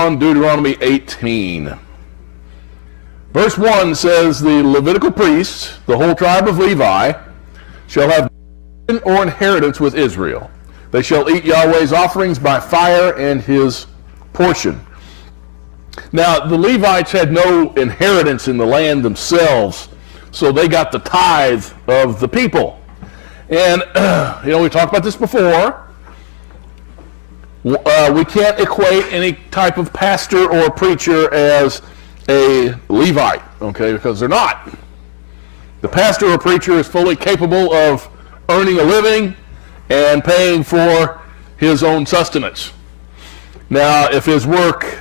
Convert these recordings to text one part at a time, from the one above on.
on Deuteronomy 18. Verse 1 says, the Levitical priests, the whole tribe of Levi, shall have or inheritance with Israel. They shall eat Yahweh's offerings by fire and his portion. Now, the Levites had no inheritance in the land themselves, so they got the tithe of the people. And, we talked about this before. We can't equate any type of pastor or preacher as a Levite, okay, because they're not. The pastor or preacher is fully capable of earning a living and paying for his own sustenance. Now, if his work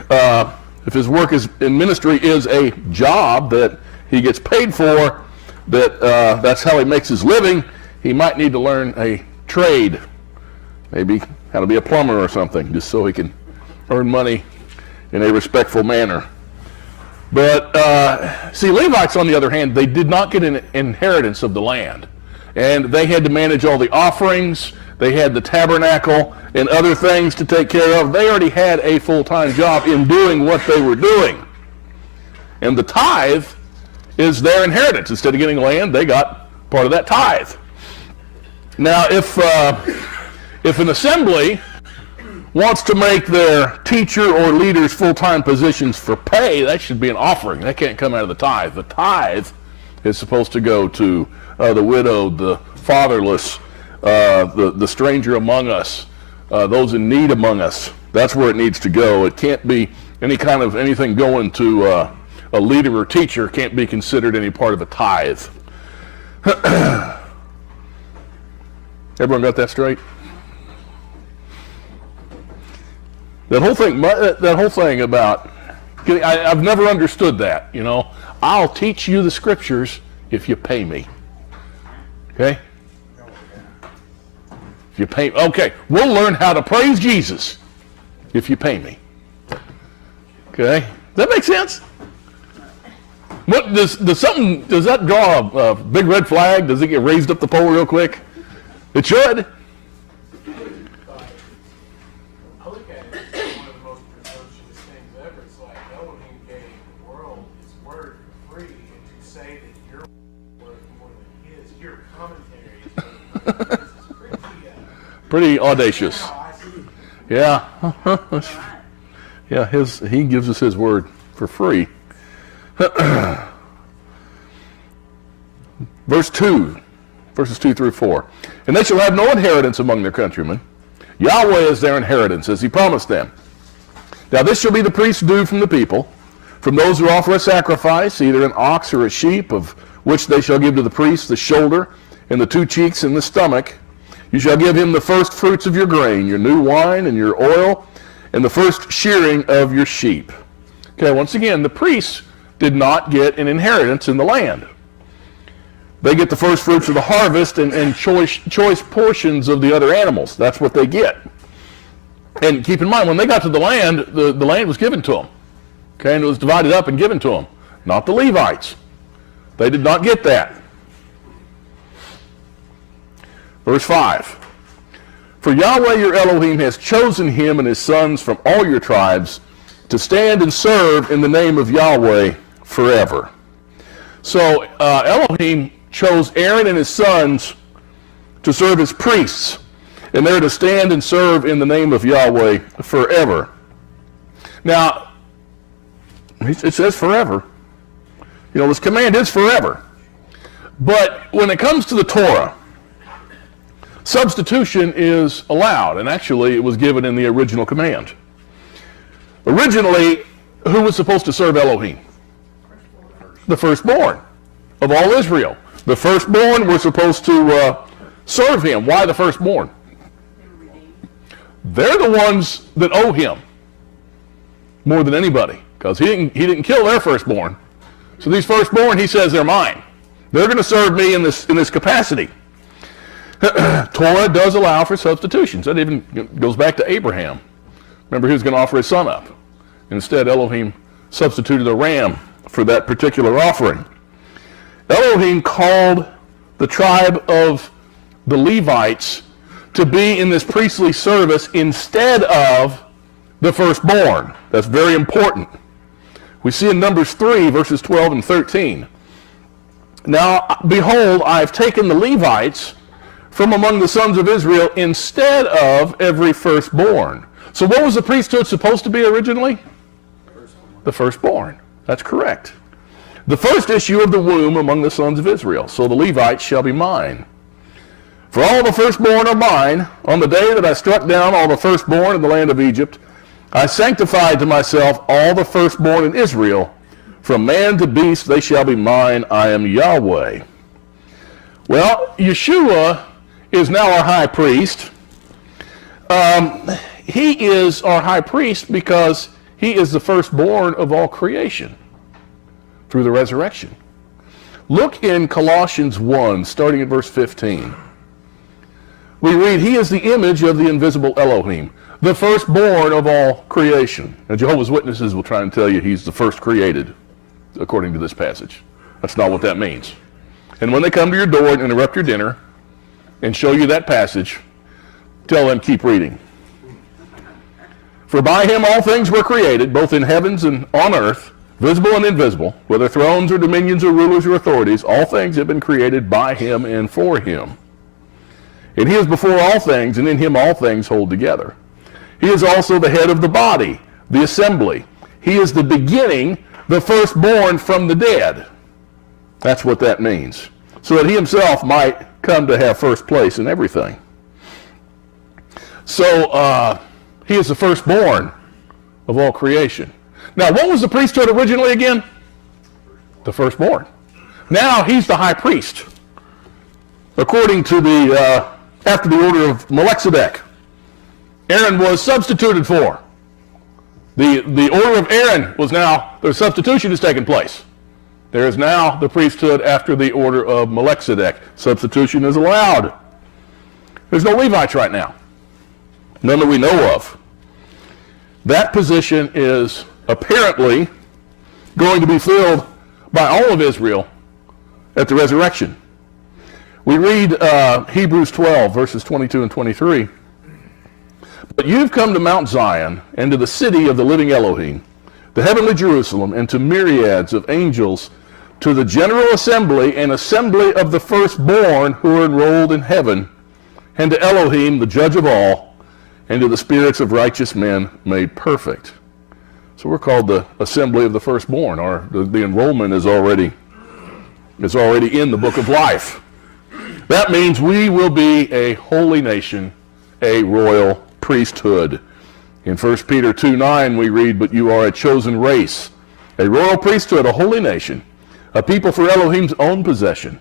is in ministry is a job that he gets paid for, that's how he makes his living, he might need to learn a trade, maybe how to be a plumber or something, just so he can earn money in a respectful manner. But see, Levites, on the other hand, they did not get an inheritance of the land. And they had to manage all the offerings. They had the tabernacle and other things to take care of. They already had a full-time job in doing what they were doing. And the tithe is their inheritance. Instead of getting land, they got part of that tithe. Now, if an assembly wants to make their teacher or leaders full-time positions for pay, that should be an offering. That can't come out of the tithe. The tithe is supposed to go to the widowed, the fatherless, the stranger among us, those in need among us. That's where it needs to go. It can't be anything going to a leader or teacher can't be considered any part of a tithe. Everyone got that straight? That whole thing about, I've never understood that, I'll teach you the scriptures if you pay me. Okay? If you pay, okay, we'll learn how to praise Jesus if you pay me. Okay? Does that make sense? What does that draw a big red flag? Does it get raised up the pole real quick? It should. Pretty audacious. Yeah. Yeah, he gives us his word for free. Verses 2 through 4. And they shall have no inheritance among their countrymen. Yahweh is their inheritance, as he promised them. Now this shall be the priest's due from the people, from those who offer a sacrifice, either an ox or a sheep, of which they shall give to the priest the shoulder, and the 2 cheeks, and the stomach. You shall give him the first fruits of your grain, your new wine, and your oil, and the first shearing of your sheep. Okay, once again, the priests did not get an inheritance in the land. They get the first fruits of the harvest and choice portions of the other animals. That's what they get. And keep in mind, when they got to the land was given to them. Okay, and it was divided up and given to them. Not the Levites. They did not get that. Verse 5. For Yahweh your Elohim has chosen him and his sons from all your tribes to stand and serve in the name of Yahweh forever. So Elohim chose Aaron and his sons to serve as priests, and they're to stand and serve in the name of Yahweh forever. Now, it says forever. This command is forever. But when it comes to the Torah, substitution is allowed, and actually it was given in the original command. Originally, who was supposed to serve Elohim? The firstborn of all Israel. The firstborn were supposed to serve him. Why the firstborn? They're the ones that owe him more than anybody, because he didn't kill their firstborn. So these firstborn, he says, they're mine. They're going to serve me in this capacity. Torah does allow for substitutions. That even goes back to Abraham. Remember, he was going to offer his son up. Instead, Elohim substituted a ram for that particular offering. Elohim called the tribe of the Levites to be in this priestly service instead of the firstborn. That's very important. We see in Numbers 3, verses 12 and 13. Now, behold, I have taken the Levites from among the sons of Israel instead of every firstborn. So what was the priesthood supposed to be originally? The firstborn. That's correct. The first issue of the womb among the sons of Israel. So the Levites shall be mine. For all the firstborn are mine. On the day that I struck down all the firstborn in the land of Egypt, I sanctified to myself all the firstborn in Israel. From man to beast they shall be mine. I am Yahweh. Well, Yeshua is now our high priest. He is our high priest because he is the firstborn of all creation through the resurrection. Look in Colossians 1, starting at verse 15. We read, he is the image of the invisible Elohim, the firstborn of all creation. And Jehovah's Witnesses will try and tell you he's the first created, according to this passage. That's not what that means. And when they come to your door and interrupt your dinner and show you that passage, tell them, keep reading. For by him all things were created, both in heavens and on earth, visible and invisible, whether thrones or dominions or rulers or authorities, all things have been created by him and for him. And he is before all things, and in him all things hold together. He is also the head of the body, the assembly. He is the beginning, the firstborn from the dead. That's what that means. So that he himself might come to have first place in everything. So he is the firstborn of all creation. Now, what was the priesthood originally again? The firstborn. Now he's the high priest, according to the after the order of Melchizedek. Aaron was substituted for. The order of Aaron was now, the substitution has taken place. There is now the priesthood after the order of Melchizedek. Substitution is allowed. There's no Levites right now. None that we know of. That position is apparently going to be filled by all of Israel at the resurrection. We read Hebrews 12, verses 22 and 23. But you've come to Mount Zion, and to the city of the living Elohim, the heavenly Jerusalem, and to myriads of angels, to the general assembly and assembly of the firstborn who are enrolled in heaven, and to Elohim, the judge of all, and to the spirits of righteous men made perfect. So we're called the assembly of the firstborn, or the enrollment is already in the book of life. That means we will be a holy nation, a royal priesthood. In 1 Peter 2:9 we read, but you are a chosen race, a royal priesthood, a holy nation, a people for Elohim's own possession,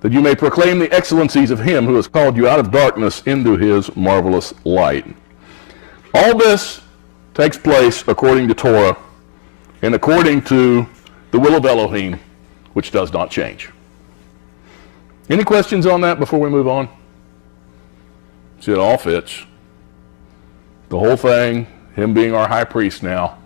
that you may proclaim the excellencies of him who has called you out of darkness into his marvelous light. All this takes place according to Torah and according to the will of Elohim, which does not change. Any questions on that before we move on? See, it all fits. The whole thing, him being our high priest now.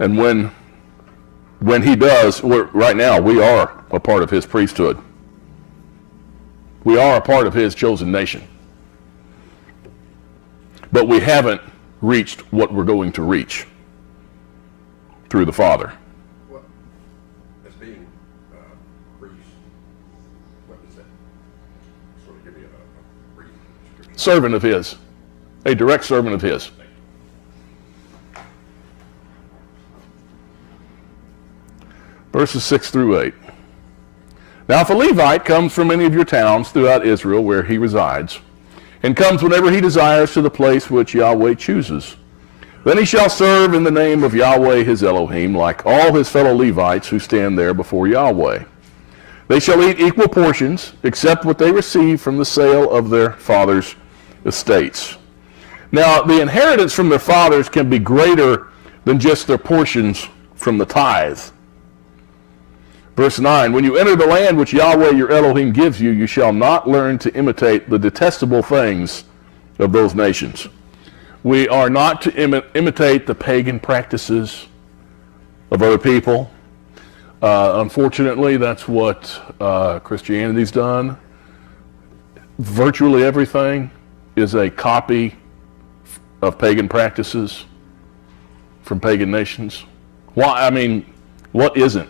And when he does, right now we are a part of his priesthood. We are a part of his chosen nation. But we haven't reached what we're going to reach through the Father. Well, as being priest, what does that sort of give you a brief description? Servant of his. A direct servant of his. Verses 6 through 8. Now if a Levite comes from any of your towns throughout Israel where he resides, and comes whenever he desires to the place which Yahweh chooses, then he shall serve in the name of Yahweh his Elohim, like all his fellow Levites who stand there before Yahweh. They shall eat equal portions, except what they receive from the sale of their fathers' estates. Now, the inheritance from their fathers can be greater than just their portions from the tithe. Verse 9, when you enter the land which Yahweh your Elohim gives you, you shall not learn to imitate the detestable things of those nations. We are not to imitate the pagan practices of other people. Unfortunately, that's what Christianity's done. Virtually everything is a copy of pagan practices from pagan nations? Why? I mean, what isn't?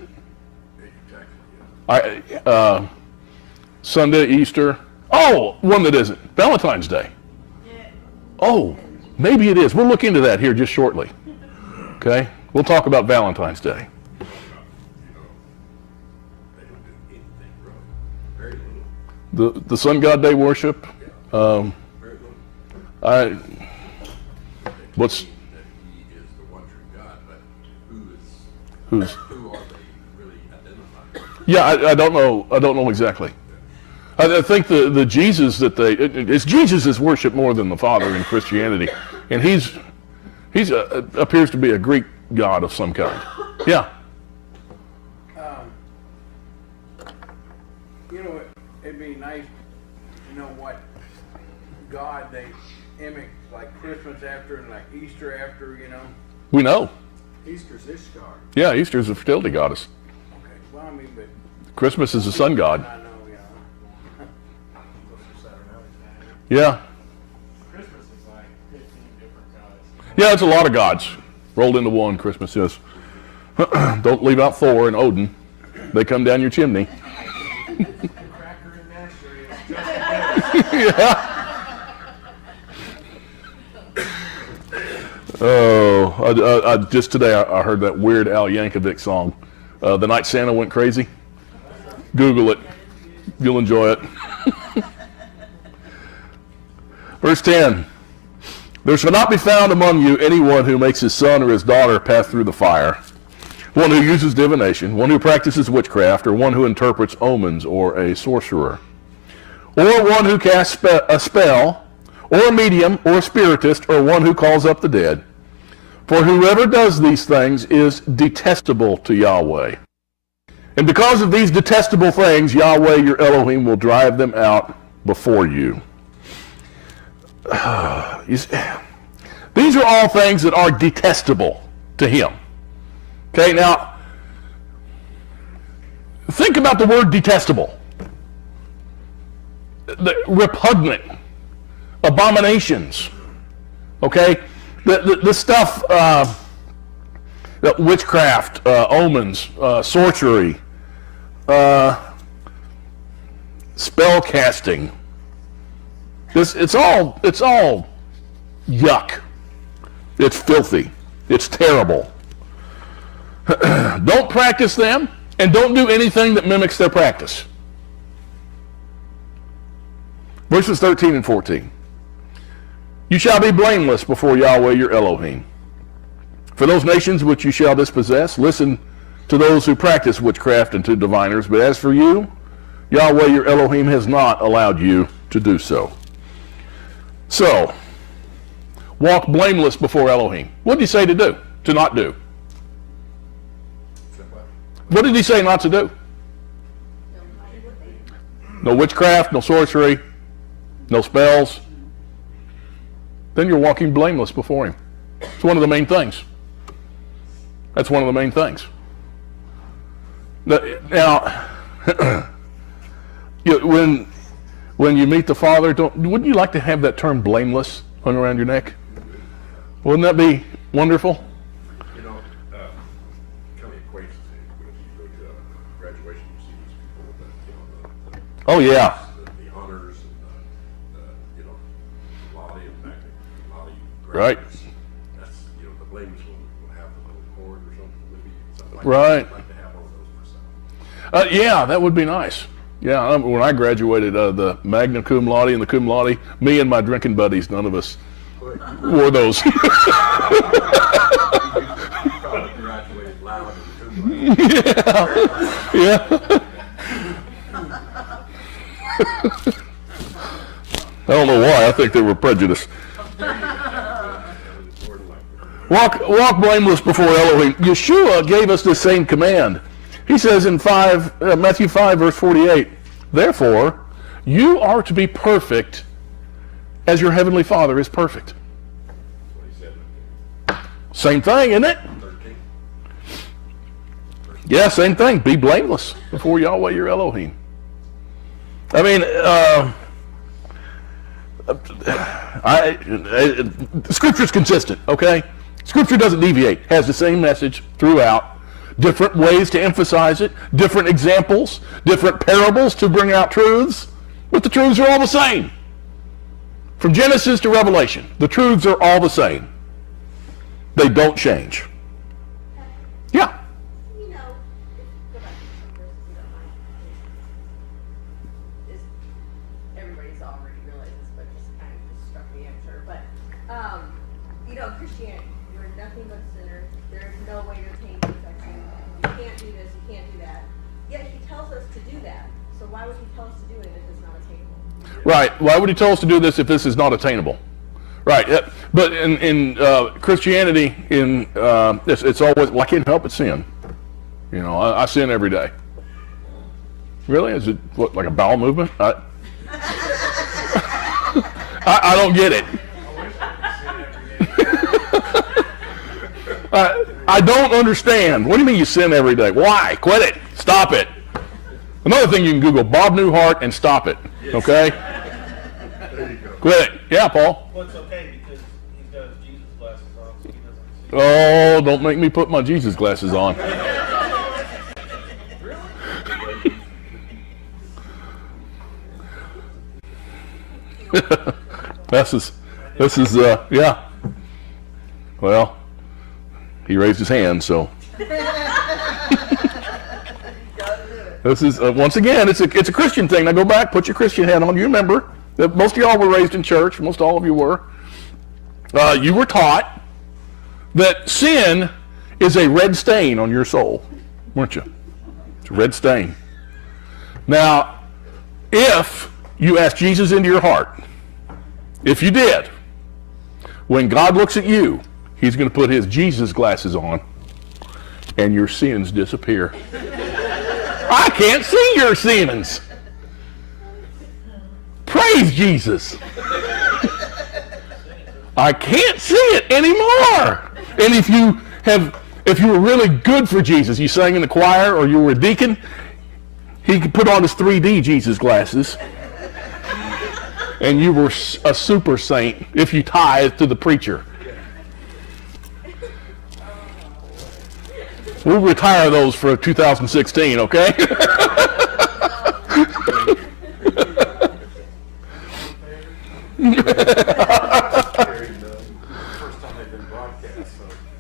Sunday, Easter. Oh, one that isn't. Valentine's Day. Oh, maybe it is. We'll look into that here just shortly. Okay? We'll talk about Valentine's Day. The sun god they worship. What's who's? Who are they really identifying? Yeah, I don't know. I don't know exactly. I think the Jesus that it's Jesus is worshipped more than the Father in Christianity, and he's appears to be a Greek god of some kind. Yeah. You know, it'd be nice to know what God they image, like Christmas after and like Easter after, you know. We know. Easter's Ishtar. Yeah, Easter's a fertility goddess. Okay, well, I mean, but Christmas is the sun god. I know, Yeah. Christmas is like 15 different gods. Yeah, it's a lot of gods rolled into one. Christmas is. Don't leave out Thor and Odin. They come down your chimney. The cracker in Nashville is just Yeah. Oh, I just today I heard that weird Al Yankovic song, "The Night Santa Went Crazy." Google it; you'll enjoy it. Verse 10: There shall not be found among you anyone who makes his son or his daughter pass through the fire, one who uses divination, one who practices witchcraft, or one who interprets omens, or a sorcerer, or one who casts a spell, or a medium, or a spiritist, or one who calls up the dead. For whoever does these things is detestable to Yahweh. And because of these detestable things, Yahweh your Elohim will drive them out before you. These are all things that are detestable to him. Okay, now, think about the word detestable. The repugnant, abominations, okay? The stuff, witchcraft, omens, sorcery, spell casting. It's all yuck. It's filthy. It's terrible. Don't practice them, and don't do anything that mimics their practice. Verses 13 and 14. You shall be blameless before Yahweh your Elohim. For those nations which you shall dispossess, listen to those who practice witchcraft and to diviners. But as for you, Yahweh your Elohim has not allowed you to do so. So, walk blameless before Elohim. What did he say to do? To not do? What did he say not to do? No witchcraft, no sorcery, no spells. Then you're walking blameless before him. It's one of the main things. That's one of the main things. Now, when you meet the Father, wouldn't you like to have that term blameless hung around your neck? Wouldn't that be wonderful? You know, kind of equates to when you go to graduation, you see these people with the Oh, yeah. the honors and lottie and lottie Right. graduates. That's, the blameless will have the little cord or something. Right. I'd like to have one of those myself. Yeah, that would be nice. Yeah, when I graduated, the magna cum laude and the cum laude, me and my drinking buddies, none of us wore those. Probably graduated loud and Yeah. I don't know why. I think they were prejudiced. Walk blameless before Elohim. Yeshua gave us the same command. He says in Matthew 5, verse 48, therefore, you are to be perfect as your heavenly Father is perfect. Same thing, isn't it? Yeah, same thing. Be blameless before Yahweh your Elohim. I mean, Scripture's consistent, okay? Scripture doesn't deviate. Has the same message throughout. Different ways to emphasize it, different examples, different parables to bring out truths, but the truths are all the same. From Genesis to Revelation, the truths are all the same. They don't change. Yeah. You know, go back to the verse if you don't mind. Everybody's already realized this, but just kind of just struck me, I'm sure. But, you know, Christianity, you are nothing but a sinner. There is no way to attain perfection. You can't do this, you can't do that. Yet he tells us to do that. So why would he tell us to do it if it's not attainable? Right. Why would he tell us to do this if this is not attainable? Right. But in Christianity, it's always, well, I can't help but sin. You know, I sin every day. Really? Is it what, like a bowel movement? I don't get it. I don't understand. What do you mean you sin every day? Why? Quit it. Stop it. Another thing, you can Google Bob Newhart and stop it. Okay? There you go. Quit it. Yeah, Paul? Well, it's okay because he's got his Jesus glasses on, so he doesn't see. Oh, don't make me put my Jesus glasses on. This is yeah. Well, he raised his hand, so. This is once again, it's a Christian thing. Now go back, put your Christian hat on. You remember that most of y'all were raised in church. Most all of you were. You were taught that sin is a red stain on your soul, weren't you? It's a red stain. Now, if you ask Jesus into your heart, if you did, when God looks at you, he's going to put his Jesus glasses on, and your sins disappear. I can't see your sins. Praise Jesus. I can't see it anymore. And if you were really good for Jesus, you sang in the choir or you were a deacon, he could put on his 3D Jesus glasses. And you were a super saint if you tithe to the preacher. We'll retire those for 2016, okay?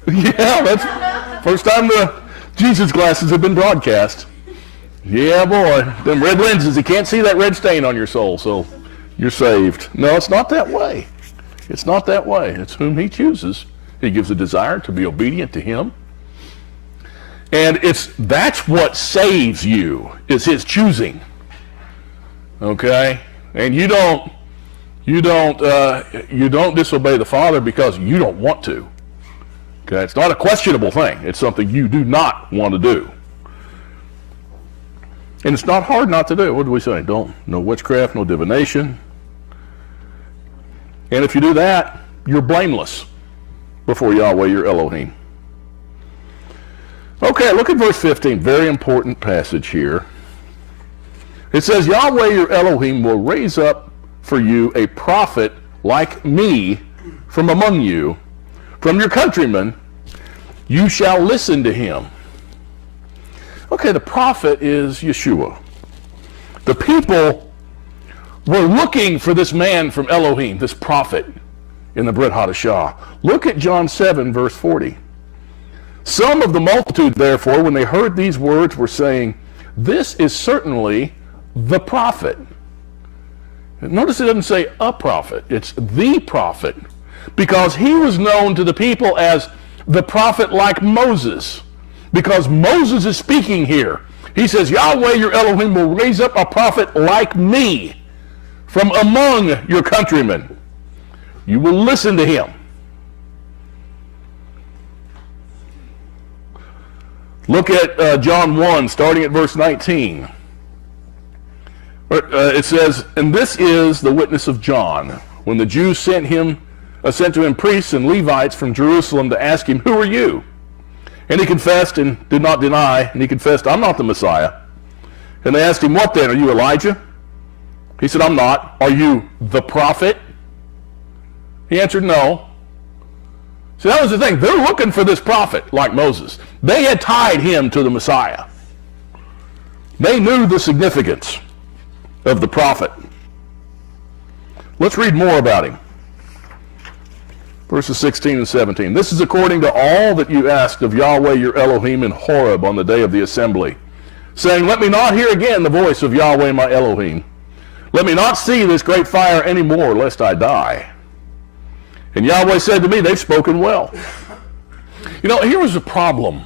Yeah, that's first time the Jesus glasses have been broadcast. Yeah, boy. Them red lenses, you can't see that red stain on your soul, so you're saved. No, it's not that way. It's not that way. It's whom he chooses. He gives a desire to be obedient to him. And that's what saves you, is his choosing. Okay? And you don't disobey the Father because you don't want to. Okay? It's not a questionable thing. It's something you do not want to do. And it's not hard not to do. What do we say? No witchcraft, no divination. And if you do that, you're blameless before Yahweh, your Elohim. Okay, look at verse 15. Very important passage here. It says, Yahweh, your Elohim, will raise up for you a prophet like me from among you, from your countrymen. You shall listen to him. Okay, the prophet is Yeshua. The people were looking for this man from Elohim, this prophet in the Brit Hadashah. Look at John 7, verse 40. Some of the multitude, therefore, when they heard these words, were saying, this is certainly the prophet. Notice it doesn't say a prophet. It's the prophet. Because he was known to the people as the prophet like Moses. Because Moses is speaking here. He says, Yahweh, your Elohim, will raise up a prophet like me from among your countrymen. You will listen to him. Look at John 1, starting at verse 19. It says, and this is the witness of John, when the Jews sent to him priests and Levites from Jerusalem to ask him, who are you? And he confessed and did not deny, and he confessed, I'm not the Messiah. And they asked him, what then? Are you Elijah? He said, I'm not. Are you the prophet? He answered, no. So that was the thing. They're looking for this prophet like Moses. They had tied him to the Messiah. They knew the significance of the prophet. Let's read more about him. Verses 16 and 17. This is according to all that you asked of Yahweh your Elohim in Horeb on the day of the assembly, saying, let me not hear again the voice of Yahweh my Elohim. Let me not see this great fire any more, lest I die. And Yahweh said to me, they've spoken well. You know, here was a problem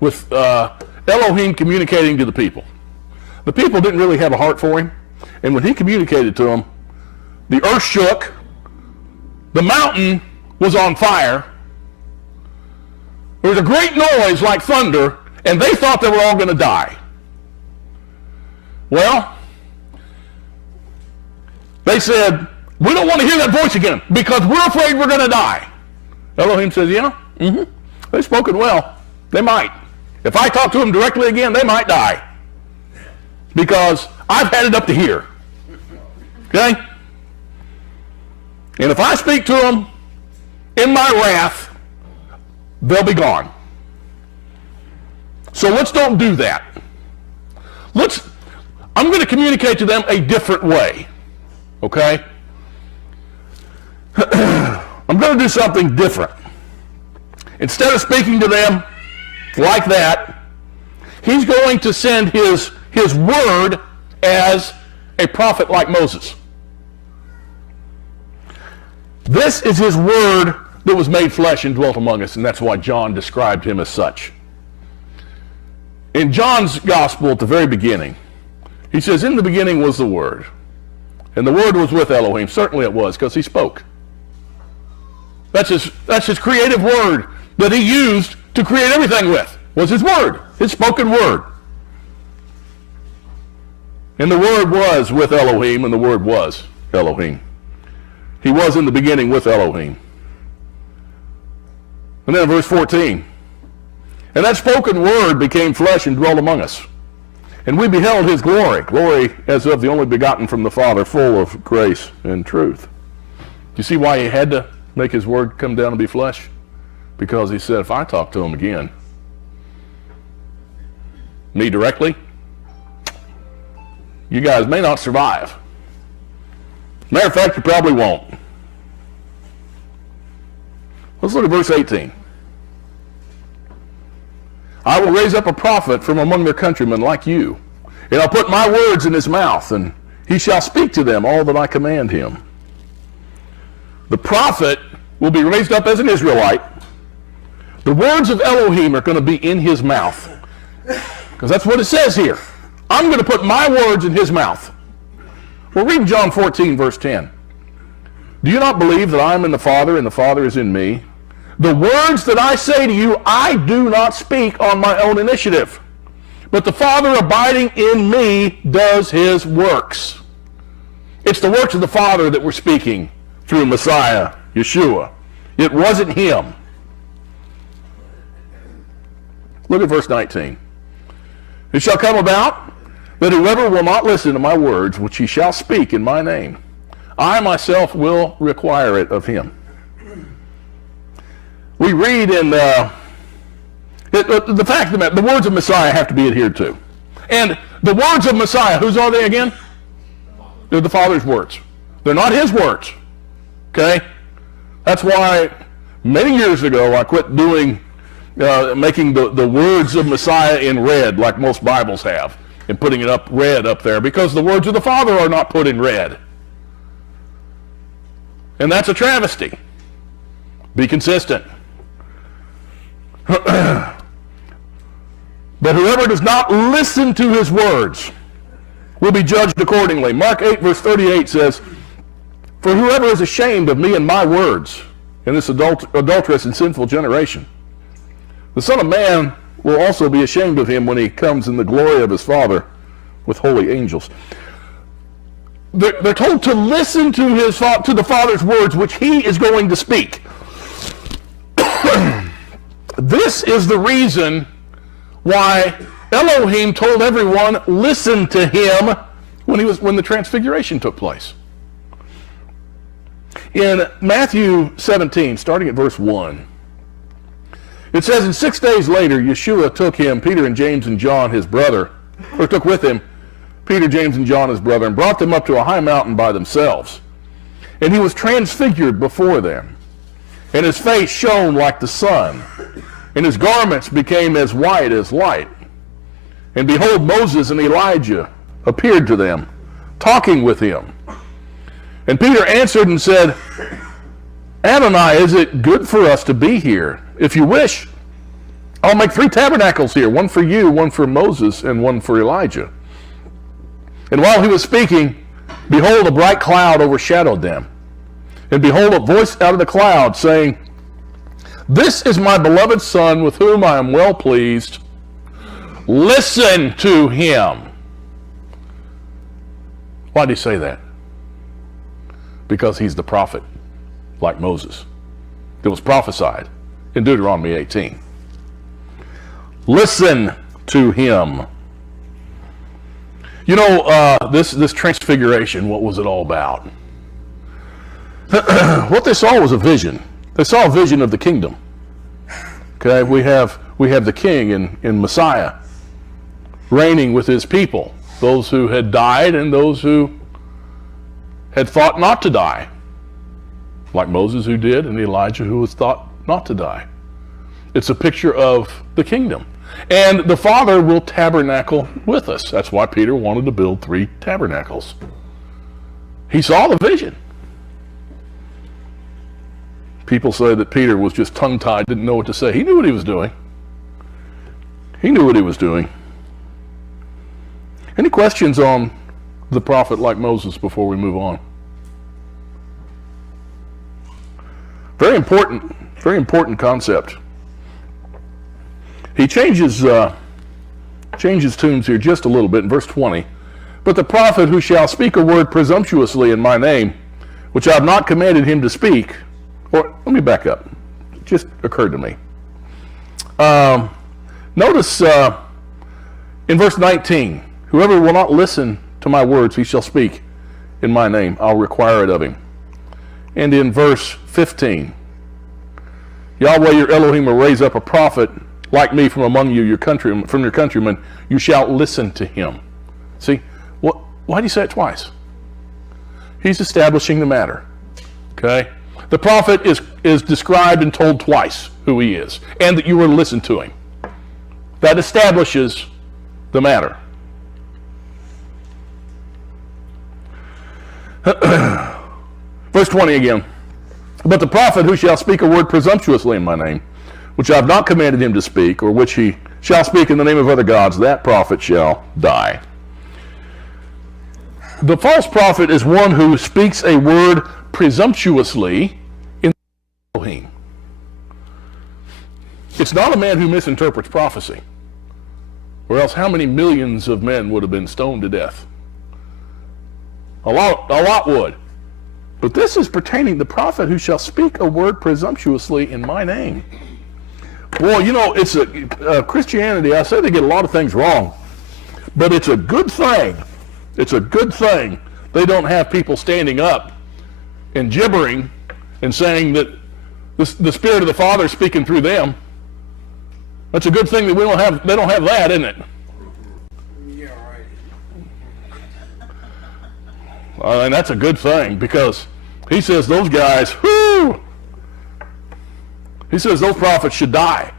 with Elohim communicating to the people. The people didn't really have a heart for him. And when he communicated to them, the earth shook, the mountain was on fire, there was a great noise like thunder, and they thought they were all going to die. Well, they said, we don't want to hear that voice again because we're afraid we're going to die. Elohim says, yeah, they've spoken well. They might. If I talk to them directly again, they might die because I've had it up to here. Okay? And if I speak to them in my wrath, they'll be gone. So let's don't do that. I'm going to communicate to them a different way. Okay? I'm going to do something different. Instead of speaking to them like that, he's going to send his word as a prophet like Moses. This is his word that was made flesh and dwelt among us, and that's why John described him as such. In John's gospel at the very beginning, he says, in the beginning was the Word, and the Word was with Elohim. Certainly it was, because he spoke. That's his creative word that he used to create everything with, was his word, his spoken word. And the Word was with Elohim, and the Word was Elohim. He was in the beginning with Elohim. And then verse 14. And that spoken word became flesh and dwelt among us. And we beheld his glory as of the only begotten from the Father, full of grace and truth. Do you see why he had to make his word come down and be flesh? Because he said, if I talk to him again, me directly, you guys may not survive. Matter of fact, you probably won't. Let's look at verse 18. I will raise up a prophet from among their countrymen like you, and I'll put my words in his mouth, and he shall speak to them all that I command him. The prophet will be raised up as an Israelite. The words of Elohim are going to be in his mouth, because that's what it says here. I'm going to put my words in his mouth. Well, read John 14, verse 10. Do you not believe that I am in the Father, and the Father is in me? The words that I say to you, I do not speak on my own initiative, but the Father abiding in me does his works. It's the works of the Father that we're speaking through Messiah, Yeshua. It wasn't him. Look at verse 19. It shall come about that whoever will not listen to my words, which he shall speak in my name, I myself will require it of him. We read in the fact of the matter, the words of Messiah have to be adhered to. And the words of Messiah, whose are they again? They're the Father's words. They're not his words. Okay? That's why many years ago I quit doing, making the words of Messiah in red like most Bibles have, and putting it up red up there, because the words of the Father are not put in red. And that's a travesty. Be consistent. But whoever does not listen to his words will be judged accordingly. Mark 8, verse 38 says, for whoever is ashamed of me and my words in this adulterous and sinful generation, the Son of Man will also be ashamed of him when he comes in the glory of his Father with holy angels. They're told to listen to the Father's words, which he is going to speak. This is the reason why Elohim told everyone, listen to him when the transfiguration took place. In Matthew 17, starting at verse 1, it says, "And 6 days later, Yeshua took him, Peter and James and John, his brother, or took with him Peter, James, and John, his brother, and brought them up to a high mountain by themselves. And he was transfigured before them, and his face shone like the sun, and his garments became as white as light. And behold, Moses and Elijah appeared to them, talking with him. And Peter answered and said, Adonai, is it good for us to be here? If you wish, I'll make 3 tabernacles here, one for you, one for Moses, and one for Elijah. And while he was speaking, behold, a bright cloud overshadowed them. And behold, a voice out of the cloud saying, This is my beloved Son, with whom I am well pleased. Listen to him." Why did he say that? Because he's the prophet, like Moses. It was prophesied in Deuteronomy 18. Listen to him. You know, this transfiguration, what was it all about? What they saw was a vision. They saw a vision of the kingdom. Okay, we have the king in Messiah reigning with his people, those who had died and those who had thought not to die, like Moses who did and Elijah who was thought not to die. It's a picture of the kingdom. And the Father will tabernacle with us. That's why Peter wanted to build 3 tabernacles. He saw the vision. People say that Peter was just tongue-tied, didn't know what to say. He knew what he was doing. He knew what he was doing. Any questions on the prophet like Moses before we move on? Very important concept. He changes tunes here just a little bit in verse 20. "But the prophet who shall speak a word presumptuously in my name, which I have not commanded him to speak," or let me back up. It just occurred to me. Notice in verse 19, "Whoever will not listen to my words, he shall speak in my name. I'll require it of him." And in verse 15, "Yahweh your Elohim will raise up a prophet like me from among you, from your countrymen. You shall listen to him." See, why do you say it twice? He's establishing the matter. Okay? The prophet is described and told twice who he is, and that you will listen to him. That establishes the matter. Verse 20 again. "But the prophet who shall speak a word presumptuously in my name, which I have not commanded him to speak, or which he shall speak in the name of other gods, that prophet shall die." The false prophet is one who speaks a word presumptuously in Elohim. It's not a man who misinterprets prophecy, or else how many millions of men would have been stoned to death? A lot would. But this is pertaining to the prophet who shall speak a word presumptuously in my name. Boy, you know, it's Christianity, I say they get a lot of things wrong, but it's a good thing. It's a good thing they don't have people standing up and gibbering and saying that the Spirit of the Father is speaking through them. That's a good thing that they don't have that, isn't it? Yeah, right. And that's a good thing, because he says those guys, whoo! He says those prophets should die.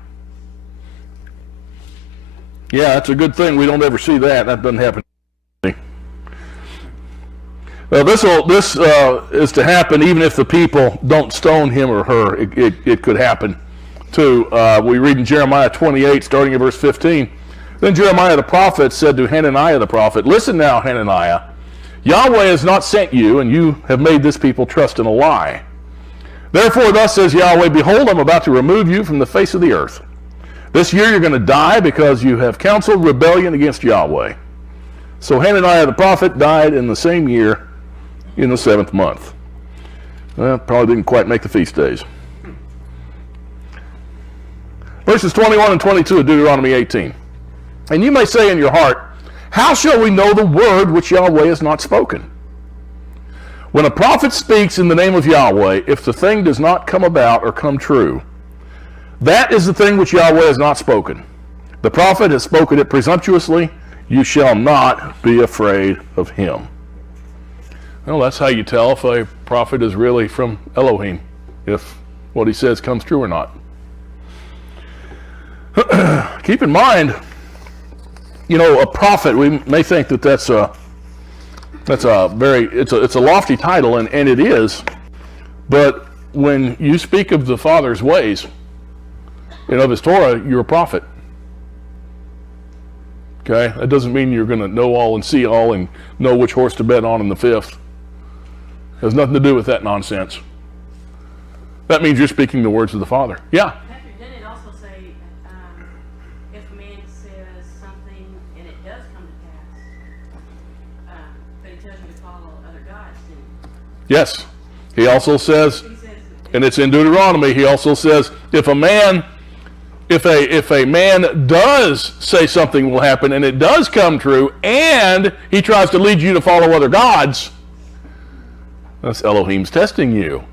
Yeah, that's a good thing we don't ever see that. That doesn't happen. This is to happen even if the people don't stone him or her. It could happen too. We read in Jeremiah 28, starting at verse 15. "Then Jeremiah the prophet said to Hananiah the prophet, Listen now, Hananiah, Yahweh has not sent you, and you have made this people trust in a lie. Therefore, thus says Yahweh, Behold, I'm about to remove you from the face of the earth. This year you're going to die because you have counseled rebellion against Yahweh." So Hananiah the prophet died in the same year, in the 7th month. Well, probably didn't quite make the feast days. Verses 21 and 22 of Deuteronomy 18. "And you may say in your heart, How shall we know the word which Yahweh has not spoken? When a prophet speaks in the name of Yahweh, if the thing does not come about or come true, that is the thing which Yahweh has not spoken. The prophet has spoken it presumptuously. You shall not be afraid of him. Well, that's how you tell if a prophet is really from Elohim, if what he says comes true or not. Keep in mind, a prophet, we may think that it's a lofty title, and it is, but when you speak of the Father's ways and of his Torah, you're a prophet. Okay? That doesn't mean you're going to know all and see all and know which horse to bet on in the fifth. It has nothing to do with that nonsense. That means you're speaking the words of the Father. Yeah? Pastor, didn't it also say, if a man says something and it does come to pass, but he tells you to follow other gods, then Yes. He also says, he says, and it's in Deuteronomy, he also says, if a man does say something will happen and it does come true, and he tries to lead you to follow other gods, that's Elohim's testing you.